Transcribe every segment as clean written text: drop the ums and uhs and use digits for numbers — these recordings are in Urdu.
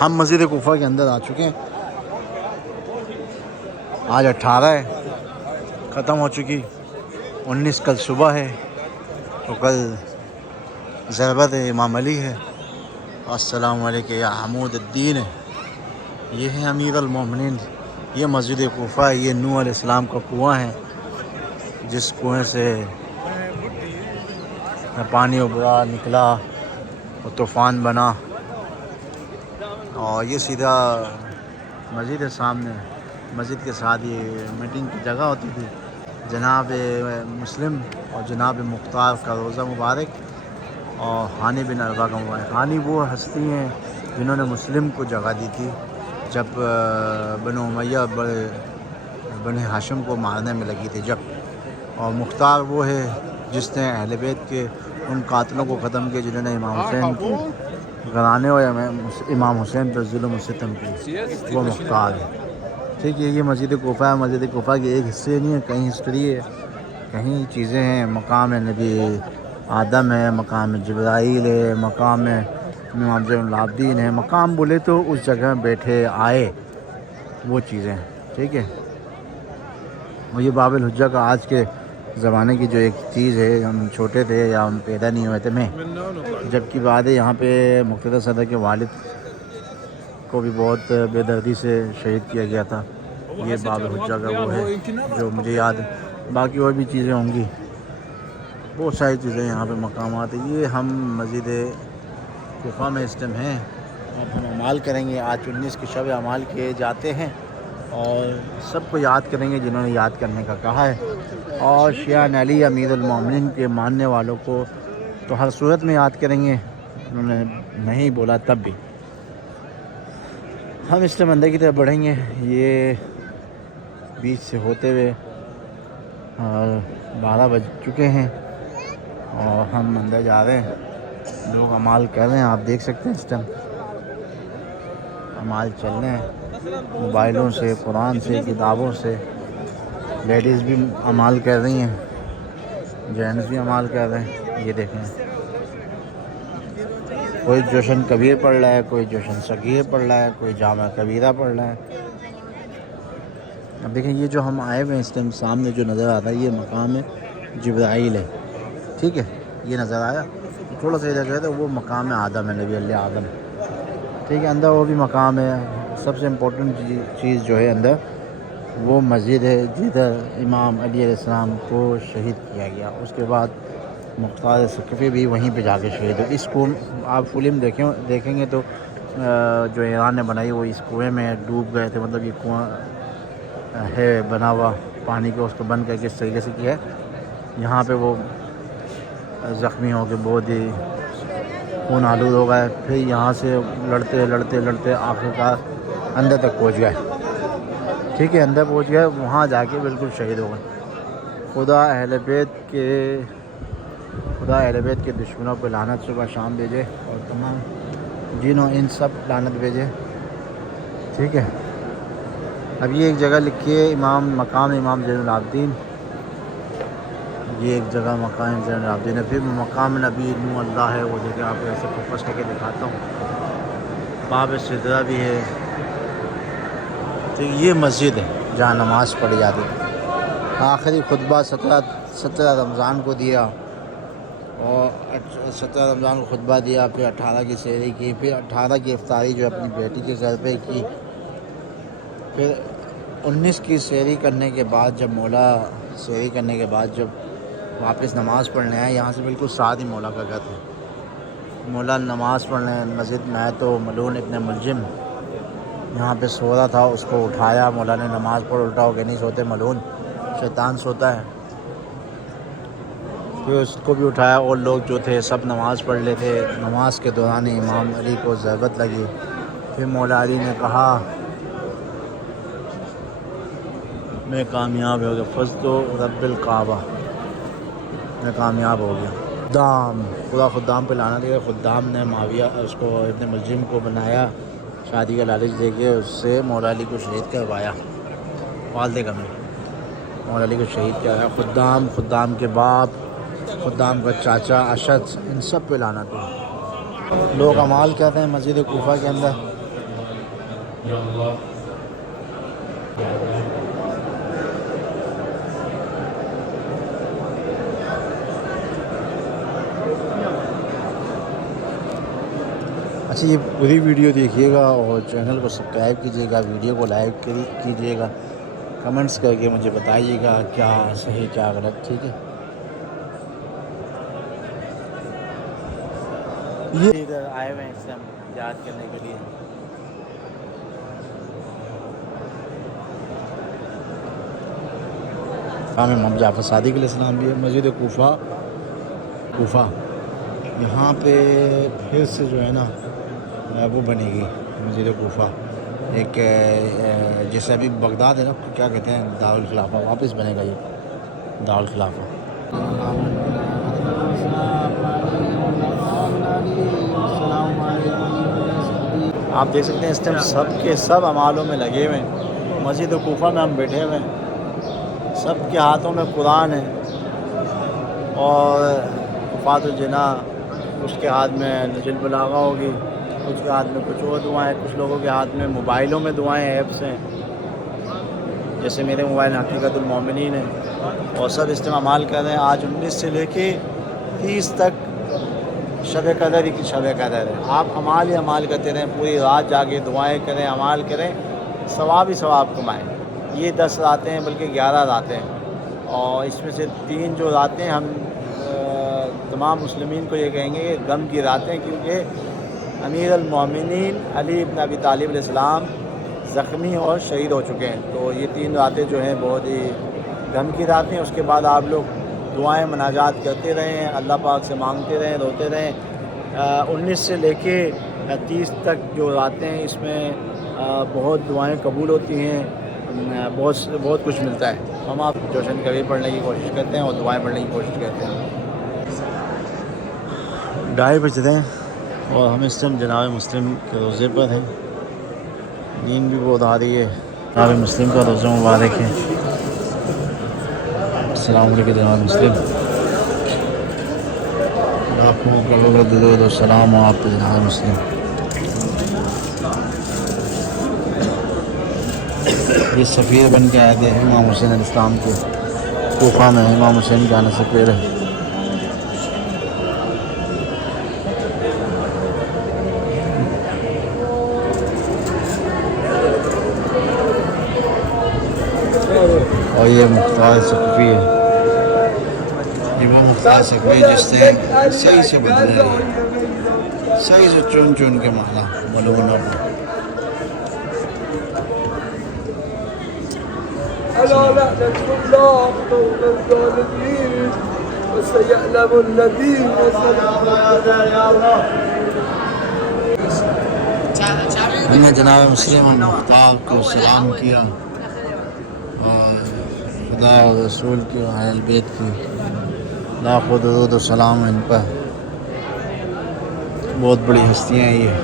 ہم مسجد کوفہ کے اندر آ چکے ہیں. آج 18 ہے، ختم ہو چکی. 19 کل صبح ہے، تو کل ضربت امام علی ہے. السلام علیکم یا حمود الدین. یہ ہے امیر المومنین. یہ مسجد کوفہ ہے. یہ نوح علیہ السلام کا کنواں ہے، جس کنویں سے پانی ابلا نکلا اور طوفان بنا. اور یہ سیدھا مسجد ہے سامنے. مسجد کے ساتھ یہ میٹنگ کی جگہ ہوتی تھی. جناب مسلم اور جناب مختار کا روزہ مبارک اور ہانی بن عربہ کا مبارک. ہانی وہ ہستی ہیں جنہوں نے مسلم کو جگہ دی تھی جب بنو امیہ بنی ہاشم کو مارنے میں لگی تھی جب. اور مختار وہ ہے جس نے اہل بیت کے ان قاتلوں کو ختم کیا جنہوں نے امام حسین کے گھرانے ہو یا امام حسین پر ظلم و ستم کی. وہ مختار ہے. ٹھیک ہے. یہ مسجد کوفہ ہے. مسجد کوفہ کے ایک حصے نہیں ہے، کہیں ہسٹری ہے، کہیں چیزیں ہیں. مقام نبی آدم ہے، مقام جبرائیل ہے، مقام امام زین العابدین ہے. مقام بولے تو اس جگہ بیٹھے آئے وہ چیزیں. ٹھیک ہے. اور یہ باب الحجہ کا آج کے زمانے کی جو ایک چیز ہے، ہم چھوٹے تھے یا ہم پیدا نہیں ہوئے تھے میں جب کی بات ہے. یہاں پہ مقتدر صدر کے والد کو بھی بہت بے دردی سے شہید کیا گیا تھا. یہ باب الحجہ کا وہ ہے جو مجھے یاد ہے. باقی اور بھی چیزیں ہوں گی، بہت ساری چیزیں یہاں پہ مقامات ہیں. یہ ہم مسجد کوفہ میں اس ٹائم ہیں. اب ہم اعمال کریں گے. آج 19 کی شب اعمال کیے جاتے ہیں اور سب کو یاد کریں گے جنہوں نے یاد کرنے کا کہا ہے. اور شیعہ علی امیر المومنین کے ماننے والوں کو تو ہر صورت میں یاد کریں گے. انہوں نے نہیں بولا تب بھی. ہم اس ٹائم اندر کی طرف بڑھیں گے. یہ بیچ سے ہوتے ہوئے 12 بج چکے ہیں اور ہم اندر جا رہے ہیں. لوگ اعمال کر رہے ہیں، آپ دیکھ سکتے ہیں. اس ٹائم اعمال چل رہے ہیں موبائلوں سے، قرآن سے، کتابوں سے. لیڈیز بھی اعمال کر رہی ہیں، جینٹس بھی اعمال کر رہے ہیں. یہ دیکھیں، کوئی جوشن کبیر پڑھ رہا ہے، کوئی جوشن صغیر پڑھ رہا ہے، کوئی جامع کبیرہ پڑھ رہا ہے. اب دیکھیں یہ جو ہم آئے ہوئے ہیں اس ٹائم سامنے جو نظر آتا ہے یہ مقام جبرائیل ہے. ٹھیک ہے. یہ نظر آیا تھوڑا سا ادھر گئے تو وہ مقام آدم ہے، نبی اللہ آدم. ٹھیک ہے. اندر وہ بھی مقام ہے. سب سے امپورٹنٹ چیز جو ہے اندر وہ مسجد ہے جدھر امام علی علیہ السلام کو شہید کیا گیا. اس کے بعد مختار ثقفی بھی وہیں پہ جا کے شہید ہوئے. اس کو آپ فلم دیکھیں گے تو جو ایران نے بنائی وہ اس کنویں میں ڈوب گئے تھے. مطلب یہ کنواں ہے بنا ہوا پانی کو، اس کو بند کر کے اس طریقے سے کیا ہے. یہاں پہ وہ زخمی ہو کے بہت ہی خون آلود ہو گئے. پھر یہاں سے لڑتے لڑتے لڑتے آخرکار اندر تک پہنچ گئے. ٹھیک ہے. اندر پہنچ گئے، وہاں جا کے بالکل شہید ہو گئے. خدا اہل بیت کے دشمنوں پہ لعنت صبح شام بھیجے اور تمام جنوں ان سب لعنت بھیجے. ٹھیک ہے. اب یہ ایک جگہ لکھی ہے مقام امام زین العابدین. یہ ایک جگہ مقام زین العابدین ہے. پھر مقام نبی نو اللہ ہے، وہ جگہ آپ ایسے فوکس کر کے دکھاتا ہوں. باب سدرہ بھی ہے. تو یہ مسجد ہے جہاں نماز پڑھی جاتی ہے. آخری خطبہ 17 رمضان کو دیا اور 17 رمضان کو خطبہ دیا. پھر 18 کی سحری کی، پھر 18 کی افطاری جو اپنی بیٹی کے گھر پہ کی. پھر 19 کی سحری کرنے کے بعد جب واپس نماز پڑھنے آئے، یہاں سے بالکل ساتھ ہی مولا کا گھر تھا. مولا نماز پڑھنے مسجد میں آئے تو ملعون ابن ملجم یہاں پہ سو رہا تھا. اس کو اٹھایا. مولا نے نماز پڑھ، الٹا ہو کے نہیں سوتے ملعون، شیطان سوتا ہے. پھر اس کو بھی اٹھایا. اور لوگ جو تھے سب نماز پڑھ لے تھے. نماز کے دوران امام علی کو ضربت لگی. پھر مولا علی نے کہا میں کامیاب ہو گیا. فضل رب الکعبہ، میں کامیاب ہو گیا. خدا خدام پہ لانا دیا. خدام نے معاویہ اس کو ابن ملجم کو بنایا، شادی کا لالچ دے کے اس سے مولا علی کو شہید کروایا. والد کا مولا علی کو شہید کرایا. خدام کے باپ، خدام کا چاچا اشد، ان سب پہ لانا دیا. لوگ اعمال کہتے ہیں مسجد کوفہ کے اندر. یا اللہ اچھا یہ پوری ویڈیو دیکھیے گا اور چینل کو سبسکرائب کیجیے گا، ویڈیو کو لائک کیجیے گا، کمنٹس کر کے مجھے بتائیے گا کیا صحیح کیا غلط، ٹھیک ہے؟ یہ ادھر آئے ہوئے ہیں اس ٹائم یاد کرنے کے لیے۔ امام جعفر صادق علیہ السلام بھی ہے۔ مسجد کوفہ یہاں پہ پھر سے جو ہے نا وہ بنے گی مسجد کوفہ، ایک جیسے ابھی بغداد ہے نا، کیا کہتے ہیں، دارالخلافہ، واپس بنے گا یہ دارالخلافہ۔ آپ دیکھ سکتے ہیں اس ٹائم سب کے سب اعمالوں میں لگے ہوئے ہیں۔ مسجد کوفہ میں ہم بیٹھے ہوئے ہیں، سب کے ہاتھوں میں قرآن ہے، اور وفات الجنا اس کے ہاتھ میں نجل بلاغہ ہوگی، کچھ کے ہاتھ میں کچھ اور دعائیں، کچھ لوگوں کے ہاتھ میں موبائلوں میں دعائیں ایپس ہیں، جیسے میرے موبائل حقیقت المومنین ہے، اور سب استعمال کر رہے ہیں۔ آج 19 سے لے کے 30 تک شب قدر ہی کی شب قدر ہے۔ آپ اعمال ہی اعمال کرتے رہیں، پوری رات جاگے دعائیں کریں، اعمال کریں، ثواب ہی ثواب کمائیں۔ یہ 10 راتیں ہیں، بلکہ 11 راتیں ہیں، اور اس میں سے 3 جو راتیں ہم تمام مسلمین کو یہ کہیں گے کہ غم کی راتیں، کیونکہ امیر المومنین علی ابن ابی طالب علیہ السلام زخمی اور شہید ہو چکے ہیں۔ تو یہ 3 راتیں جو ہیں بہت ہی غم کی راتیں ہیں۔ اس کے بعد آپ لوگ دعائیں مناجات کرتے رہیں، اللہ پاک سے مانگتے رہیں، روتے رہیں۔ 19 سے لے کے 30 تک جو راتیں ہیں، اس میں بہت دعائیں قبول ہوتی ہیں، بہت کچھ ملتا ہے۔ ہم آپ جوشن کبھی پڑھنے کی کوشش کرتے ہیں اور دعائیں پڑھنے کی کوشش کرتے ہیں۔ 2:30 بج رہے ہیں اور ہم اس ٹائم جناب مسلم کے روزے پر ہیں، نیند بھی بہت آ رہی ہے۔ جناب مسلم کا روزہ مبارک ہے۔ السلام علیکم جناب مسلم، لاکھوں کروڑوں درود و سلام ہو آپ پہ جناب مسلم۔ یہ سفیر بن کے آئے تھے امام حسین علیہ السلام کے، کوفہ میں امام حسین کے آنے سے پہلے۔ اور یہ مختار ثقفی ہے، یہ وہ مختار ثقفی جس نے صحیح سے بدلے ہیں، صحیح سے چن چن کے مانا ملونوں کو۔ ألا لعنة الله فوق الظالمين وسيعلم الذين ہم نے جناب مسلم مختار کو سلام کیا، اور خدا اور رسول کی اور اہل بیت کی لاکھوں درود و سلام ان پر۔ بہت بڑی ہستیاں ہیں یہ۔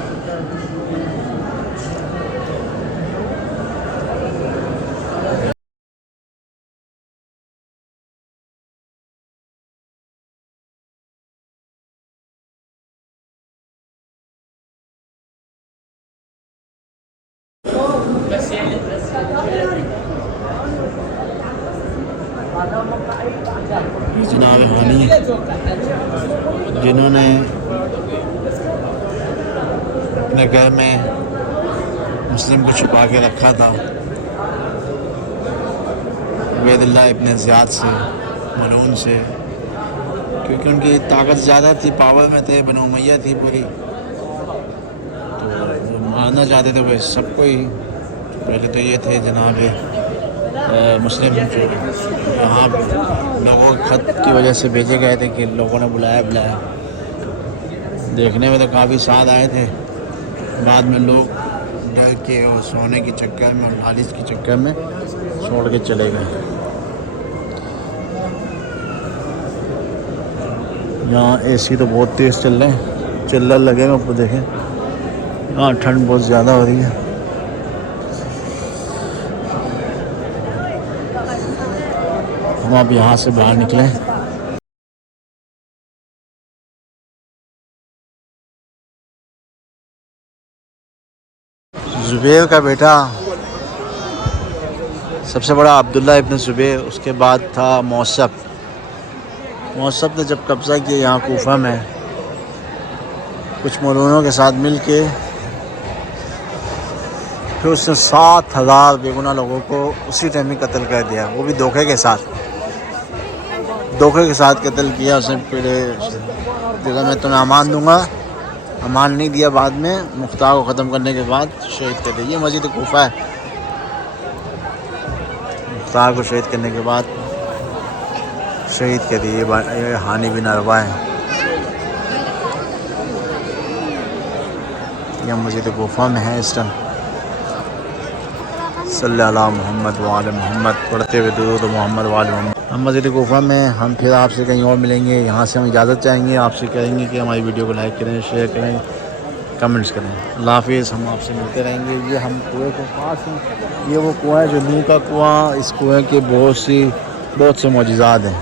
جناب ہانی جنہوں نے اپنے گھر میں مسلم کو چھپا کے رکھا تھا، عبید اللہ ابن زیاد سے، ملعون سے، کیونکہ ان کی طاقت زیادہ تھی، پاور میں تھے، بنو امیہ تھی پوری، تو وہ مارنا چاہتے تھے وہ سب کو ہی۔ پہلے تو یہ تھے جناب مسلم جو یہاں لوگوں کے خط کی وجہ سے بھیجے گئے تھے کہ لوگوں نے بلایا، دیکھنے میں تو کافی ساتھ آئے تھے، بعد میں لوگ ڈر کے اور سونے کے چکر میں اور لالچ کے چکر میں چھوڑ کے چلے گئے۔ یہاں اے سی تو بہت تیز چل رہے ہیں، چلر لگے گا اوپر، دیکھیں یہاں ٹھنڈ بہت زیادہ ہو رہی ہے۔ ہم اب یہاں سے باہر نکلیں۔ زبیر کا بیٹا سب سے بڑا عبداللہ ابن زبیر، اس کے بعد تھا موصب نے جب قبضہ کیا یہاں کوفہ میں، کچھ مولویوں کے ساتھ مل کے، پھر اس نے 7,000 بے گناہ لوگوں کو اسی ٹائم میں قتل کر دیا، وہ بھی دھوکے کے ساتھ قتل کیا اس نے۔ پھر میں تمہیں امان دوں گا، امان نہیں دیا، بعد میں مختار کو ختم کرنے کے بعد شہید کر دیا۔ یہ مسجد کوفہ ہے، مختار کو شہید کرنے کے بعد شہید کر دی۔ یہ ہانی بن عربہ ہے، یہ مسجد کوفہ میں ہے اس ٹائم۔ صلی اللہ محمد وعلی محمد پڑھتے ہوئے درود محمد وعلی محمد۔ ہم مسجد کوفہ میں، ہم پھر آپ سے کہیں اور ملیں گے۔ یہاں سے ہم اجازت چاہیں گے، آپ سے کہیں گے کہ ہماری ویڈیو کو لائک کریں، شیئر کریں، کمنٹس کریں۔ اللہ حافظ، ہم آپ سے ملتے رہیں گے۔ یہ ہم کنویں کے پاس ہیں، یہ وہ کنواں ہے جو نوح کا کنواں، اس کنویں کے بہت سے معجزات ہیں۔